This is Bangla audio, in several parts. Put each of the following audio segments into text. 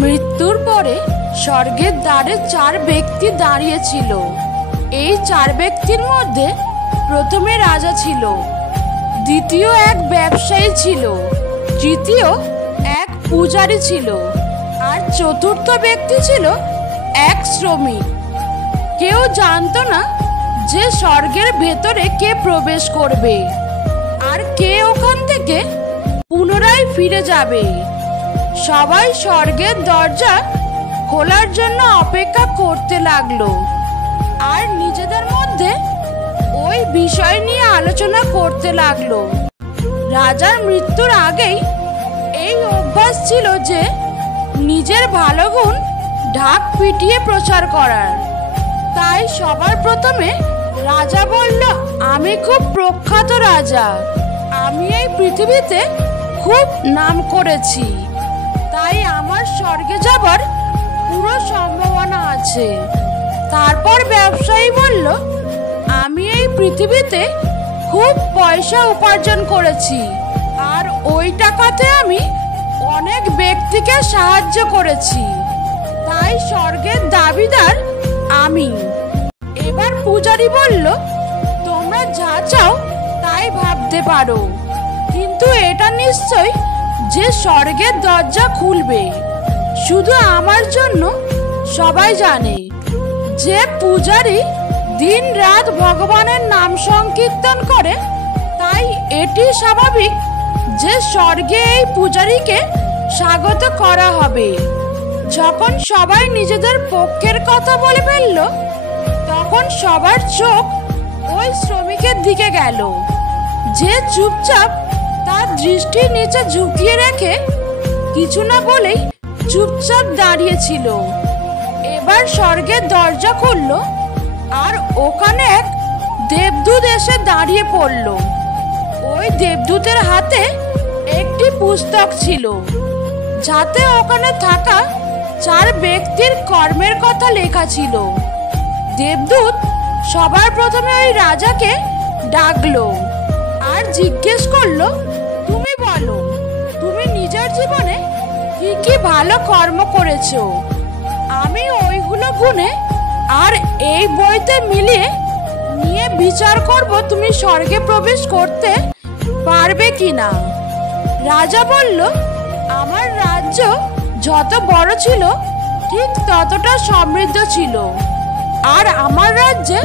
মৃত্যুর পরে স্বর্গের দ্বারে 4 ব্যক্তি দাঁড়িয়েছিল। এই 4 ব্যক্তির মধ্যে প্রথমে রাজা ছিল, দ্বিতীয় এক ব্যবসায়ী ছিল, তৃতীয় এক পূজারী ছিল, আর চতুর্থ ব্যক্তি ছিল এক শ্রমিক। কেউ জানতো না যে স্বর্গের ভেতরে কে প্রবেশ করবে আর কে ওখান থেকে পুনরায় ফিরে যাবে। সবাই স্বর্গের দরজা খোলার জন্য অপেক্ষা করতে লাগলো আর নিজেদের মধ্যে ওই বিষয় নিয়ে আলোচনা করতে লাগলো। রাজার মৃত্যুর আগেই এই অভ্যাস ছিল যে নিজের ভালো গুণ ঢাক পিটিয়ে প্রচার করার। তাই সবার প্রথমে রাজা বলল, আমি খুব প্রখ্যাত রাজা, আমি এই পৃথিবীতে খুব নাম করেছি, তাই আমার স্বর্গে যাবার পুরো সম্ভাবনা আছে। তারপর ব্যবসায়ী বলল, আমি এই পৃথিবীতে খুব পয়সা উপার্জন করেছি আর ওই টাকাতে আমি অনেক ব্যক্তিকে সাহায্য করেছি, তাই স্বর্গের দাবিদার আমি। এবার পূজারী বলল, তোমরা যা চাও তাই ভাবতে পারো, কিন্তু এটা নিশ্চয় যে স্বর্গের দরজা খুলবে শুধু আমার জন্য। সবাই জানে যে পূজারী দিন রাত ভগবানের নাম সংকীর্তন করে, তাই এটি স্বাভাবিক যে স্বর্গে এই পূজারীকে স্বাগত করা হবে। যখন সবাই নিজেদের পক্ষের কথা বলে ফেলল, তখন সবার চোখ ওই শ্রমিকের দিকে গেল, যে চুপচাপ তার দৃষ্টি নিচে ঝুঁকিয়ে রেখে কিছু না বলেই চুপচাপ দাঁড়িয়েছিল। এবার স্বর্গের দরজা খুলল আর ওখানে এক দেবদূত এসে দাঁড়িয়ে পড়ল। ওই দেবদূতের হাতে একটি পুস্তক ছিল, যাতে ওখানে থাকা 4 ব্যক্তির কর্মের কথা লেখা ছিল। দেবদূত সবার প্রথমে ওই রাজাকে ডাকলো আর জিজ্ঞেস করলো, তুমি বলো, তুমি নিজের জীবনে কি কি ভালো কর্ম করেছো? আমি ওইগুলো গুনে আর এই বইতে মিলিয়ে নিয়ে বিচার করব তুমি স্বর্গে প্রবেশ করতে পারবে কিনা। রাজা বলল, আমার রাজ্য যত বড় ছিল ঠিক ততটা সমৃদ্ধ ছিল, আর আমার রাজ্যে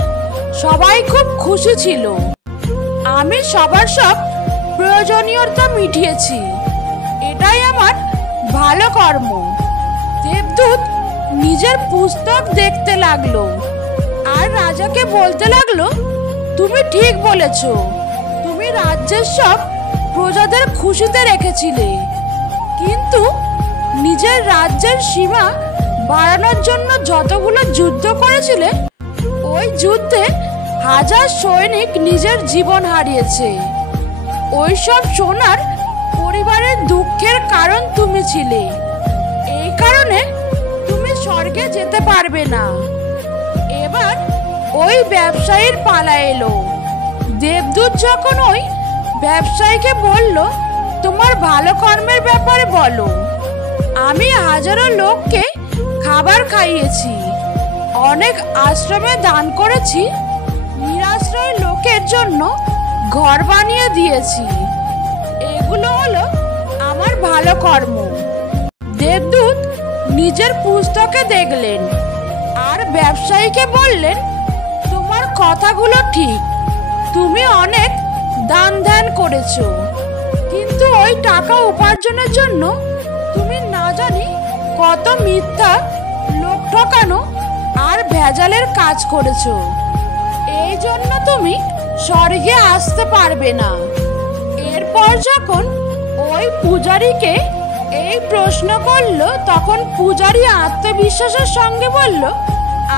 সবাই খুব খুশি ছিল। আমি সবার সব প্রয়োজনীয়তা মিটিয়েছি, এটাই আমার ভালো কর্ম। দেবদূত নিজের পুস্তক দেখতে লাগলো আর রাজাকে বলতে লাগলো, তুমি ঠিক বলেছ, তুমি রাজ্যের সব প্রজাদের খুশিতে রেখেছিলে, কিন্তু নিজের রাজ্যের সীমা বাড়ানোর জন্য যতগুলো যুদ্ধ করেছিলে, ওই যুদ্ধে 1000 সৈনিক নিজের জীবন হারিয়েছে। ওইসব সোনার পরিবারের দুঃখের কারণ তুমি ছিলে, এই কারণে তুমি স্বর্গে যেতে পারবে না। এবার ওই ব্যবসায়ীর পালা এলো। দেবদূত যখন ওই ব্যবসায়ীকে বলল, তোমার ভালো কর্মের ব্যাপারে বলো। আমি হাজারো লোককে খাবার খাইয়েছি, অনেক আশ্রমে দান করেছি, নিরাশ্রয় লোকের জন্য ঘর বানিয়ে দিয়েছি, এগুলো হলো আমার ভালো কর্ম। দেবদূত নিজের পুস্তকে দেখলেন আর ব্যবসায়ীকে বললেন, তোমার কথাগুলো ঠিক, তুমি অনেক দান ধ্যান করেছো, কিন্তু ওই টাকা উপার্জনের জন্য তুমি না জানি কত মিথ্যা, লোক ঠকানো আর ভেজালের কাজ করেছো। এই জন্য তুমি স্বর্গে আসতে পারবে না। এরপর যখন ওই পূজারীকে এই প্রশ্ন করলো, তখন পূজারী আত্মবিশ্বাসের সঙ্গে বলল,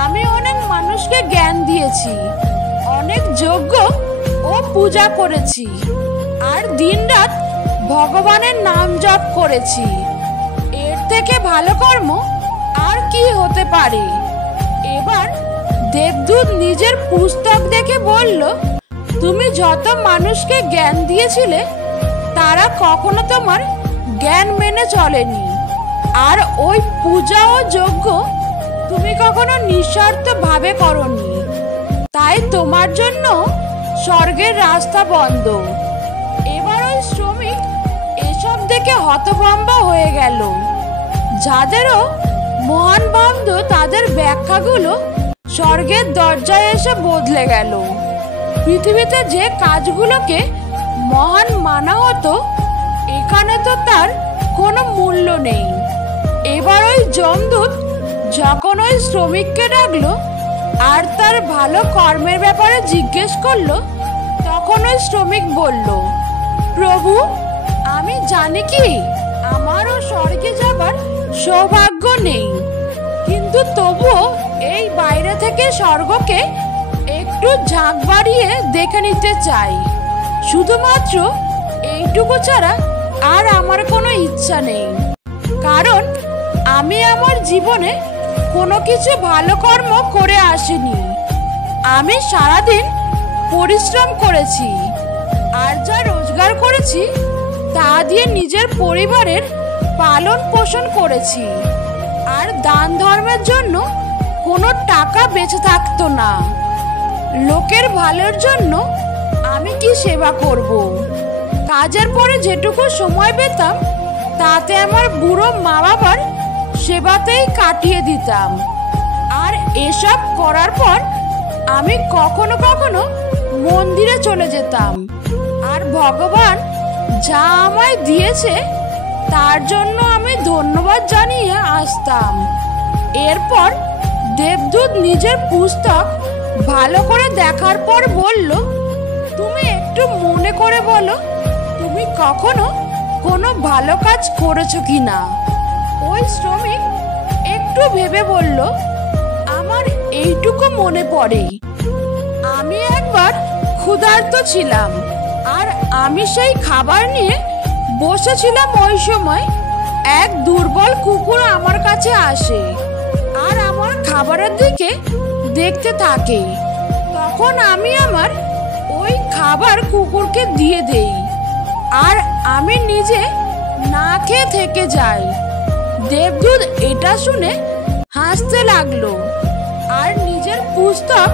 আমি অনেক মানুষকে জ্ঞান দিয়েছি, অনেক যজ্ঞ ও পূজা করেছি, আর দিনরাত ভগবানের নাম জপ করেছি, এর থেকে ভালো কর্ম আর কি হতে পারে। এবার দেবদূত নিজের পুস্তক দেখে বলল, তুমি যত মানুষকে জ্ঞান দিয়েছিলে তারা কখনো তোমার জ্ঞান মেনে চলেনি, আর ওই পূজা ও যজ্ঞ তুমি কখনো নিঃস্বার্থ ভাবে করনি, তাই তোমার জন্য স্বর্গের রাস্তা বন্ধ। এবার ওই শ্রমিক এসব দেখে হতভম্ব হয়ে গেল। যাদেরও মহান ভাবত তাদের ব্যাখ্যাগুলো স্বর্গের দরজায় এসে বদলে গেল। পৃথিবীতে যে কাজগুলোকে মহান মানা হতো এখানে তো তার কোনো মূল্য নেই। এবার ওই যমদূত যখন ওই শ্রমিককে ডাকলো আর তার ভালো কর্মের ব্যাপারে জিজ্ঞেস করলো, তখন ওই শ্রমিক বলল, প্রভু, আমি জানি কি আমারও স্বর্গে যাবার সৌভাগ্য নেই, কিন্তু তবুও এই বাইরে থেকে স্বর্গকে একটু ঝাঁক বাড়িয়ে দেখে নিতে চাই। শুধুমাত্র এইটুকু ছাড়া আর আমার কোনো ইচ্ছা নেই, কারণ আমি আমার জীবনে কোনো কিছু ভালো কর্ম করে আসিনি। আমি সারাদিন পরিশ্রম করেছি, আর যা রোজগার করেছি তা দিয়ে নিজের পরিবারের পালন পোষণ করেছি, আর দান ধর্মের জন্য কোনো টাকা বেঁচে থাকতো না। লোকের ভালোর জন্য আমি কি সেবা করব? কাজের পরে যেটুকু সময় পেতাম তাতে আমার বুড়ো মা বাবার সেবাতেই কাটিয়ে দিতাম। আর এসব করার পর আমি কখনো কখনো মন্দিরে চলে যেতাম, আর ভগবান যা আমায় দিয়েছে তার জন্য আমি ধন্যবাদ জানিয়ে আসতাম। এরপর দেবদূত নিজের পুস্তক ভালো করে দেখার পর বলল, তুমি একটু মনে করে বলো তুমি কখনো কোনো ভালো কাজ করেছো কিনা? ওই শ্রমিক একটু ভেবে বলল, আমার এইটুকু মনে পড়ে, আমি একবার ক্ষুধার্ত ছিলাম, আর আমি সেই খাবার নিয়ে বসেছিলাম। ওই সময় এক দুর্বল কুকুর আমার কাছে আসে আর আমার খাবারের দিকে দেখতে থাকে। তখন আমি আমার ওই খাবার কুকুরকে দিয়ে দেই, আর আমি নিজে না খেয়ে থেকে যাই। দেবদূত এটা শুনে হাসতে লাগলো, আর নিজের পুস্তক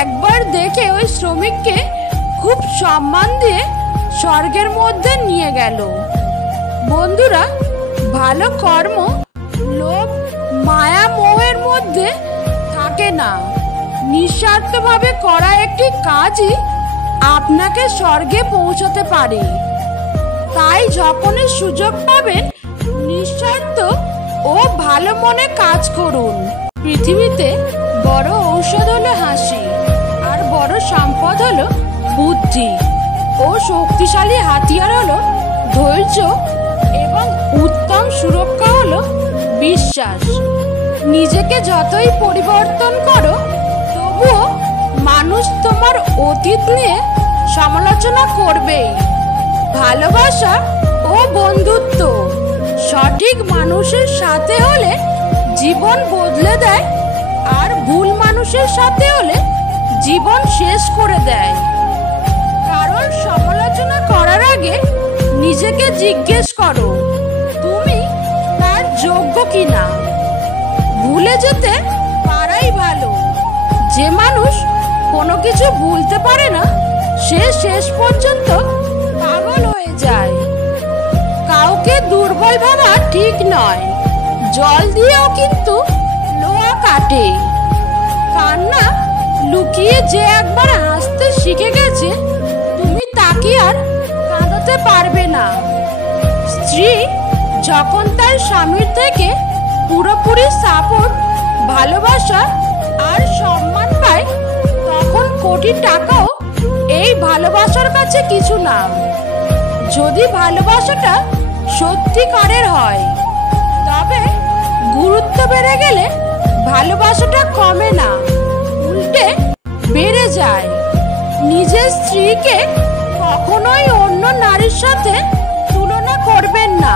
একবার দেখে ওই শ্রমিককে খুব সম্মান দিয়ে স্বর্গের মধ্যে নিয়ে গেল। বন্ধুরা, ভালো কর্ম লোভ, মায়া, মোহের মধ্যে থাকে না। নিঃস্বার্থভাবে করা একটি কাজই আপনাকে স্বর্গে পৌঁছাতে পারে। তাই যখনই সুযোগ পাবেন নিঃস্বার্থ ও ভালো মনে কাজ করুন। পৃথিবীতে বড় ঔষধ হলো হাসি, আর বড় সম্পদ হলো বুদ্ধি, ও শক্তিশালী হাতিয়ার হলো ধৈর্য, এবং উত্তম সুরক্ষা হলো বিশ্বাস। নিজেকে যতই পরিবর্তন করো তবুও মানুষ তোমার অতীত নিয়ে সমালোচনা করবেই। ভালোবাসা ও বন্ধুত্ব সঠিক মানুষের সাথে হলে জীবন বদলে দেয়, আর ভুল মানুষের সাথে হলে জীবন শেষ করে দেয়। কারণ সমালোচনা করার আগে নিজেকে জিজ্ঞেস করো তুমি তার যোগ্য কিনা। ভুলে যেতে পারাই ভালো। যে মানুষ কোনো কিছু ভুলতে পারে না সে শেষ পর্যন্ত পাগল হয়ে যায়। কাউকে দুর্বল ভাবা ঠিক নয়, জল দিয়েও কিন্তু লোহা কাটে। কান্না লুকিয়ে যে একবার হাসতে শিখে গেছে তুমি তাকে আর কাঁদাতে পারবে না। স্ত্রী যখন তার স্বামীর থেকে পুরোপুরি সাপোর্ট, ভালোবাসা আর সম্মান পায় তখন কোটি টাকাও এই ভালোবাসার কাছে কিছু না। যদি ভালোবাসাটা সত্যিকারের হয় তবে গুরুত্ব বেড়ে গেলে ভালোবাসাটা কমে না, উল্টে বেড়ে যায়। নিজের স্ত্রীকে কখনোই অন্য নারীর সাথে তুলনা করবেন না।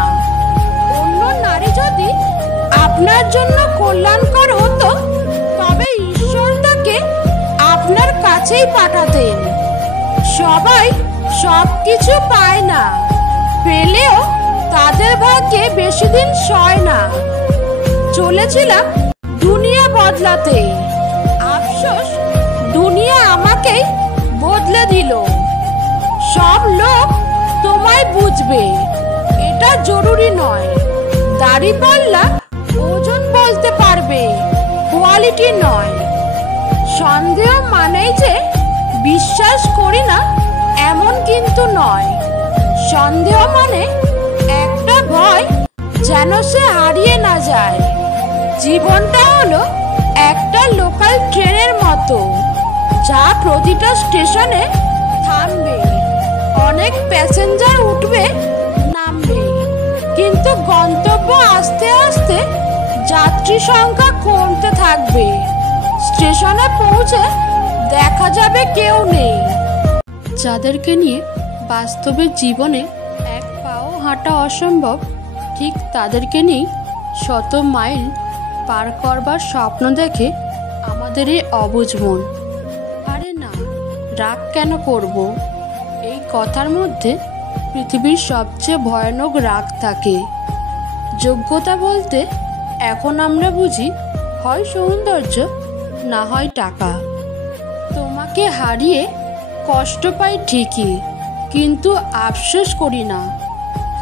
অন্য নারী যদি আপনার জন্য কল্যাণকর হতো তবে ঈশ্বর তাকে আপনার কাছেই পাঠাতেন। সবাই সবকিছু পায় না, পেলেও তাদের ভাগ্যে বেশি দিন সয় না। চলেছিলাম দুনিয়া বদলাতে, আফসোস দুনিয়া আমাকেই বদলে দিল। সব লোক তোমায় বুঝবে এটা জরুরি নয়। দাড়িপাল্লা ওজন বলতে পারবে, কোয়ালিটি নয়। সন্দেহ মানেই যে বিশ্বাস করি না এমন কিন্তু নয়। সন্দেহ মানে একটা ভয় যেন সে হারিয়ে না যায়। জীবনটা হলো একটা লোকাল ট্রেনের মতো, যা প্রতিটা স্টেশনে থামবে, অনেক প্যাসেঞ্জার উঠবে নামবে, কিন্তু গন্তব্য আস্তে আস্তে যাত্রী সংখ্যা কমতে থাকবে। স্টেশনে পৌঁছে দেখা যাবে কেউ নেই। যাদেরকে নিয়ে বাস্তবের জীবনে এক পাও হাঁটা অসম্ভব, ঠিক তাদেরকে নিয়েই শত মাইল পার করবার স্বপ্ন দেখে আমাদের এই অবুঝ মন। আরে না, রাগ কেন করব? এই কথার মধ্যে পৃথিবীর সবচেয়ে ভয়ানক রাগ থাকে। যোগ্যতা বলতে এখন আমরা বুঝি হয় সৌন্দর্য, না হয় টাকা। তোমাকে হারিয়ে কষ্ট পাই ঠিকই, কিন্তু আফসোস করি না,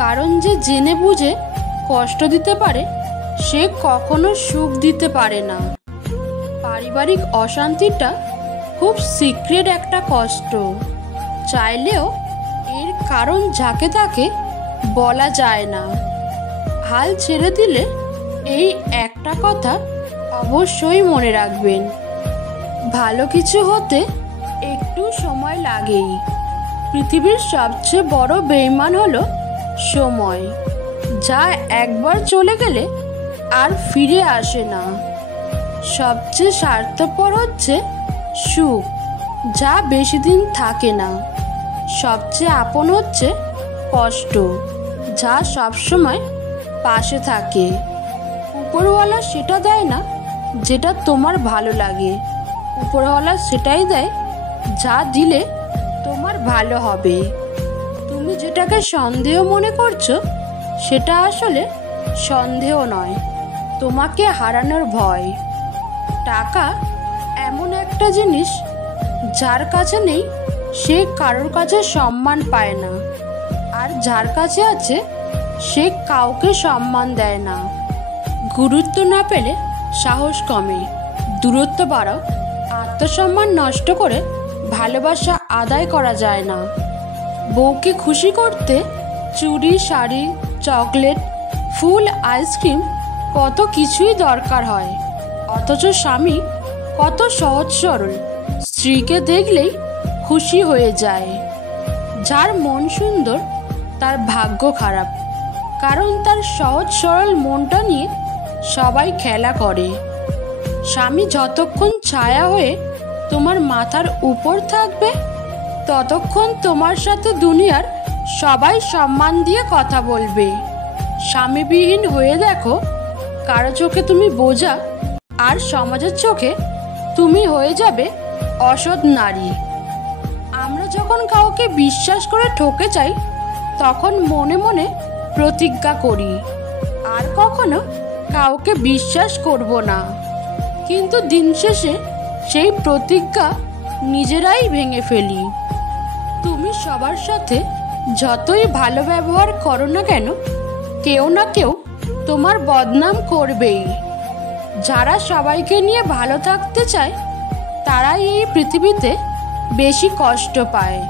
কারণ যে জেনে বুঝে কষ্ট দিতে পারে সে কখনো সুখ দিতে পারে না। পারিবারিক অশান্তিটা খুব সিক্রেট একটা কষ্ট, চাইলেও এর কারণ যাকে তাকে বলা যায় না। হাল ছেড়ে দিলে এই একটা কথা অবশ্যই মনে রাখবেন, ভালো কিছু হতে একটু সময় লাগেই। পৃথিবীর সবচেয়ে বড় বেঈমান হলো সময়, যা একবার চলে গেলে আর ফিরে আসে না। সবচেয়ে স্বার্থপর হচ্ছে সুখ, যা বেশি দিন থাকে না। সবচেয়ে আপন হচ্ছে কষ্ট, যা সবসময় পাশে থাকে। উপরওয়ালা সেটা দেয় না যেটা তোমার ভালো লাগে, উপরওয়ালা সেটাই দেয় যা দিলে তোমার ভালো হবে। তুমি যেটাকে সন্দেহ মনে করছো সেটা আসলে সন্দেহ নয়, তোমাকে হারানোর ভয়। টাকা এমন একটা জিনিস যার কাছে নেই সে কারোর কাছে সম্মান পায় না, আর যার কাছে আছে সে কাউকে সম্মান দেয় না। গুরুত্ব না পেলে সাহস কমে, দূরত্ব বাড়াও। আত্মসম্মান নষ্ট করে ভালোবাসা আদায় করা যায় না। বউকে খুশি করতে চুড়ি, শাড়ি, চকলেট, ফুল, আইসক্রিম কত কিছুই দরকার হয়, অথচ স্বামী কত সহজ সরল, স্ত্রীকে দেখলেই খুশি হয়ে যায়। যার মন সুন্দর তার ভাগ্য খারাপ, কারণ তার সহজ সরল মনটা নিয়ে সবাই খেলা করে। স্বামী যতক্ষণ ছায়া হয়ে তোমার মাথার উপর থাকবে ততক্ষণ তোমার সাথে দুনিয়ার সবাই সম্মান দিয়ে কথা বলবে। স্বামীবিহীন হয়ে দেখো, কারো চোখে তুমি বোঝা, আর সমাজের চোখে তুমি হয়ে যাবে অসৎ নারী। আমরা যখন কাউকে বিশ্বাস করে ঠকে যাই তখন মনে মনে প্রতিজ্ঞা করি আর কখনো কাউকে বিশ্বাস করব না, কিন্তু দিন শেষে সেই প্রতিজ্ঞা নিজেরাই ভেঙে ফেলি। তুমি সবার সাথে যতই ভালো ব্যবহার করো না কেন, কেউ না কেউ তোমার বদনাম করবেই। যারা সবাইকে নিয়ে ভালো থাকতে চায় তারাই এই পৃথিবীতে বেশি কষ্ট পায়।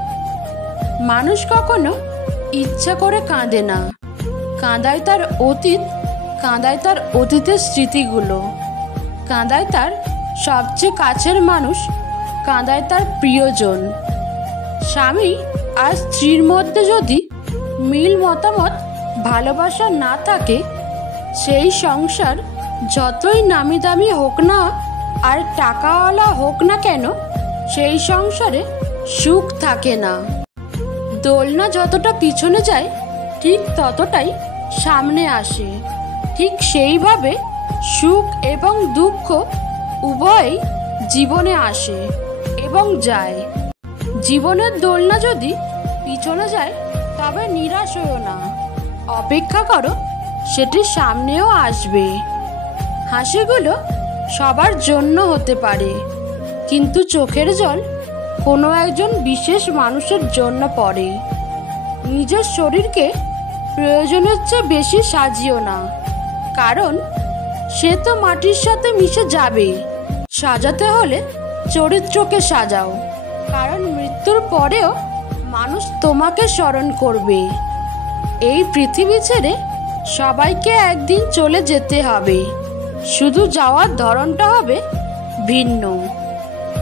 মানুষ কখনো ইচ্ছা করে কাঁদে না, কাঁদায় তার অতীত, কাঁদায় তার অতীতের স্মৃতিগুলো, কাঁদায় তার সবচেয়ে কাছের মানুষ, কাঁদায় তার প্রিয়জন। স্বামী আর স্ত্রীর মধ্যে যদি মিল, মতামত, ভালোবাসা না থাকে, সেই সংসার যতই নামি দামি হোক না আর টাকাওয়ালা হোক না কেন, সেই সংসারে সুখ থাকে না। দোলনা যতটা পিছনে যায় ঠিক ততটাই সামনে আসে, ঠিক সেইভাবে সুখ এবং দুঃখ উভয়ই জীবনে আসে এবং যায়। জীবনের দোলনা যদি পিছনে যায় তবে নিরাশ হও না, অপেক্ষা করো, সেটি সামনেও আসবে। হাসিগুলো সবার জন্য হতে পারে, কিন্তু চোখের জল কোনো একজন বিশেষ মানুষের জন্য পড়ে। নিজের শরীরকে প্রয়োজনের চেয়ে বেশি সাজিও না, কারণ সে তো মাটির সাথে মিশে যাবে। সাজাতে হলে চরিত্রকে সাজাও, কারণ মৃত্যুর পরেও মানুষ তোমাকে স্মরণ করবে। এই পৃথিবী ছেড়ে সবাইকে একদিন চলে যেতে হবে, শুধু যাওয়ার ধরনটা হবে ভিন্ন।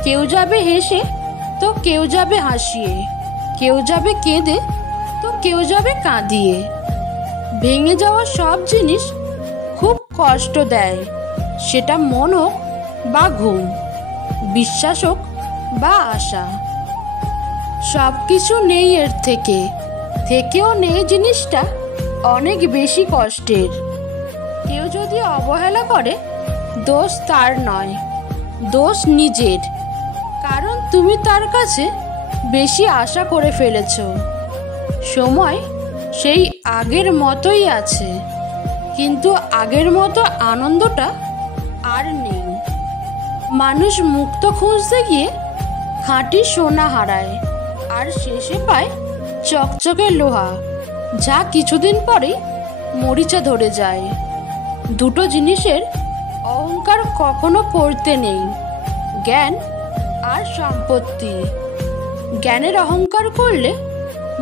কেউ যাবে হেসে তো কেউ যাবে হাসিয়ে, কেউ যাবে কেঁদে তো কেউ যাবে কাঁদিয়ে। ভেঙে যাওয়া সব জিনিস খুব কষ্ট দেয়, সেটা মন হোক বা ঘুম, বিশ্বাস হোক বা আশা। সব কিছু নেই এর থেকেও নেই জিনিসটা অনেক বেশি কষ্টের। কেউ যদি অবহেলা করে, দোষ তার নয়, দোষ নিজের, কারণ তুমি তার কাছে বেশি আশা করে ফেলেছ। সময় সেই আগের মতোই আছে, কিন্তু আগের মতো আনন্দটা আর নেই। মানুষ মুক্ত খুঁজতে গিয়ে খাঁটি সোনা হারায়, আর শেষে পায় চকচকে লোহা, যা কিছুদিন পরেই মরিচা ধরে যায়। দুটো জিনিসের অহংকার কখনো করতে নেই, জ্ঞান আর সম্পত্তি। জ্ঞানের অহংকার করলে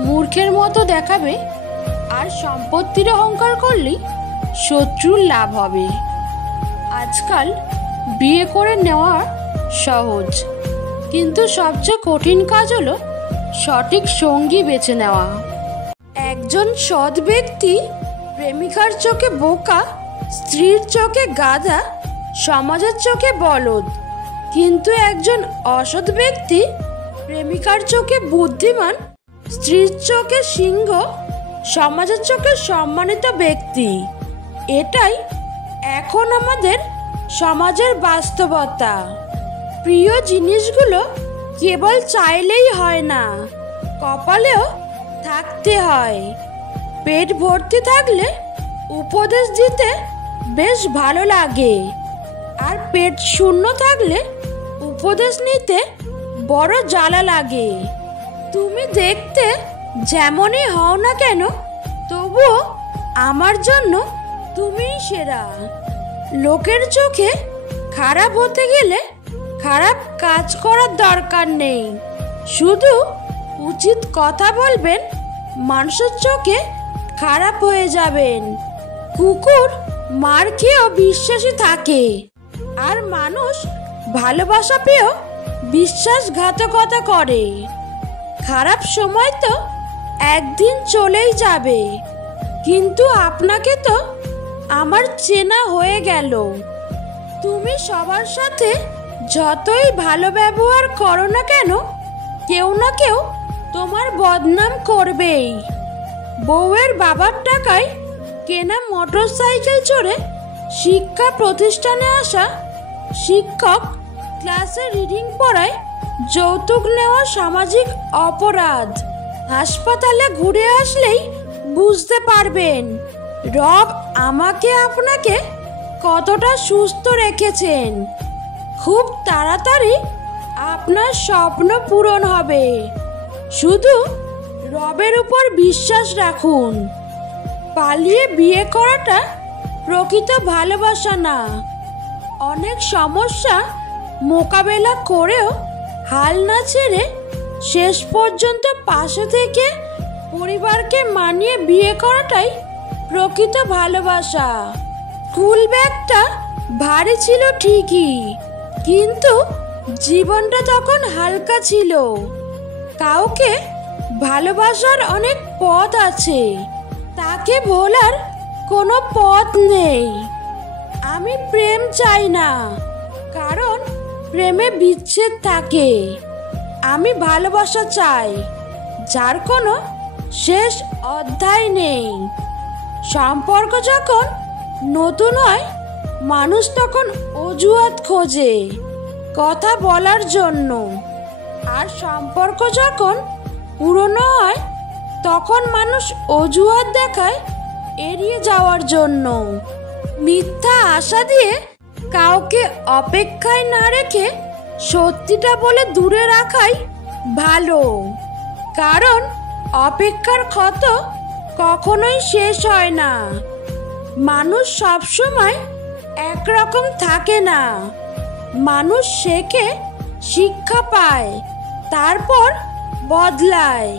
মূর্খের মতো দেখাবে, আর সম্পত্তির অহংকার করলেই শত্রুর লাভ হবে। আজকাল বিয়ে করে নেওয়া সহজ, কিন্তু সবচেয়ে কঠিন কাজ হলো সঠিক সঙ্গী বেছে নেওয়া। একজন সৎ ব্যক্তি প্রেমিকার চোখে বোকা, স্ত্রীর চোখে গাধা, সমাজের চোখে বলদ। কিন্তু একজন অসৎ ব্যক্তি প্রেমিকার চোখে বুদ্ধিমান, স্ত্রীর চোখে সিংহ, সমাজের চোখে সম্মানিত ব্যক্তি। এটাই এখন আমাদের সমাজের বাস্তবতা। প্রিয় জিনিসগুলো কেবল চাইলেই হয় না, কপালেও থাকতে হয়। পেট ভর্তি থাকলে উপদেশ দিতে বেশ ভালো লাগে, আর পেট শূন্য থাকলে উপদেশ নিতে বড় জ্বালা লাগে। তুমি দেখতে যেমনই হও না কেন, তবুও আমার জন্য তুমিই সেরা। লোকের চোখে খারাপ হতে গেলে খারাপ কাজ করার দরকার নেই, শুধু উচিত কথা বলবেন, মানুষের চোখে খারাপ হয়ে যাবেন। কুকুর মার খেয়েও বিশ্বাসী থাকে, আর মানুষ ভালোবাসা পেয়েও বিশ্বাসঘাতকতা করে। খারাপ সময় তো একদিন চলেই যাবে, কিন্তু আপনাকে তো আমার চেনা হয়ে গেল। তুমি সবার সাথে যতই ভালো ব্যবহার করো না কেন, কেউ না কেউ তোমার বদনাম করবেই। বউয়ের বাবার টাকায় কেনা মোটরসাইকেল চড়ে শিক্ষা প্রতিষ্ঠানে আসা শিক্ষক ক্লাসে রিডিং পড়ায় যৌতুক নেওয়া সামাজিক অপরাধ। হাসপাতালে ঘুরে আসলেই বুঝতে পারবেন রব আমাকে আপনাকে কতটা সুস্থ রেখেছেন। খুব তাড়াতাড়ি আপনার স্বপ্ন পূরণ হবে, শুধু রবের উপর বিশ্বাস রাখুন। পালিয়ে বিয়ে করাটা প্রকৃত ভালোবাসা না। অনেক সমস্যা মোকাবেলা করেও হাল না ছেড়ে শেষ পর্যন্ত পাশে থেকে পরিবারকে মানিয়ে বিয়ে করাটাই প্রকৃত ভালোবাসা। স্কুল ব্যাগটা ভারী ছিল ঠিকই, কিন্তু জীবনটা তখন হালকা ছিল। কাউকে ভালোবাসার অনেক পথ আছে, তাকে ভোলার কোনো পথ নেই। আমি প্রেম চাই না, কারণ প্রেমে বিচ্ছেদ থাকে। আমি ভালোবাসা চাই, যার কোনো শেষ অধ্যায় নেই। সম্পর্ক যখন নতুন হয়, মানুষ তখন অজুহাত খোঁজে কথা বলার জন্য, আর সম্পর্ক যখন পুরনো হয়, তখন মানুষ অজুহাত দেখায় এড়িয়ে যাওয়ার জন্য। মিথ্যা আশা দিয়ে কাউকে অপেক্ষায় না রেখে সত্যিটা বলে দূরে রাখাই ভালো, কারণ অপেক্ষার ক্ষত কখনোই শেষ হয় না। মানুষ সবসময় একরকম থাকে না। মানুষ শেখে, শিক্ষা পায়, তারপর বদলায়।